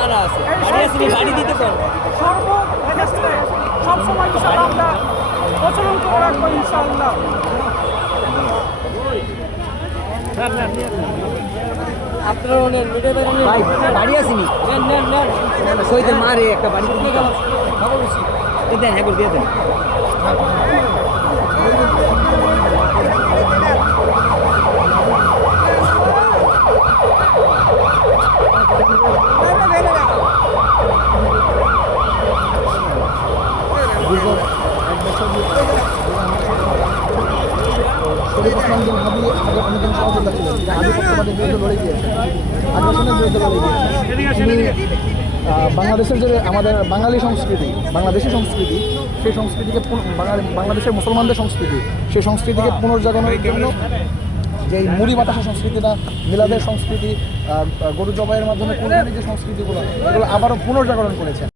মারা আছে বাড়ি দিতে পারো সর্বক্ষেত্রে সবসময় ইনশাআল্লাহ আমরা প্রচলন করে রাখবো ইনশাআল্লাহ। আপনারা নেন ভিডিও ভাই বাড়ি আসেনি নেন নেন নেন সইতে মারে একটা বাড়ি দিয়ে গেল খবর বেশি দেন একবার দিয়ে দেন শরীফ ইসলাম বিন হাদি আমাদের অন্যতম সহযোদ্ধা ছিলেন, আধিপত্যবাদের বিরুদ্ধে লড়ে গিয়েছেন, আগ্রাসনের বিরুদ্ধে লড়ে গিয়েছেন। তিনি বাংলাদেশের যে আমাদের বাঙালি সংস্কৃতি, বাংলাদেশি সংস্কৃতি, সেই সংস্কৃতিকে বাংলাদেশের মুসলমানদের সংস্কৃতি, সেই সংস্কৃতিকে পুনর্জাগরণের জন্য যে মুড়ি বাতাসা সংস্কৃতিটা, মিলাদের সংস্কৃতি, গরু জবাইয়ের মাধ্যমে কোরবানির যে সংস্কৃতিগুলো, এগুলো আবারও পুনর্জাগরণ করেছেন।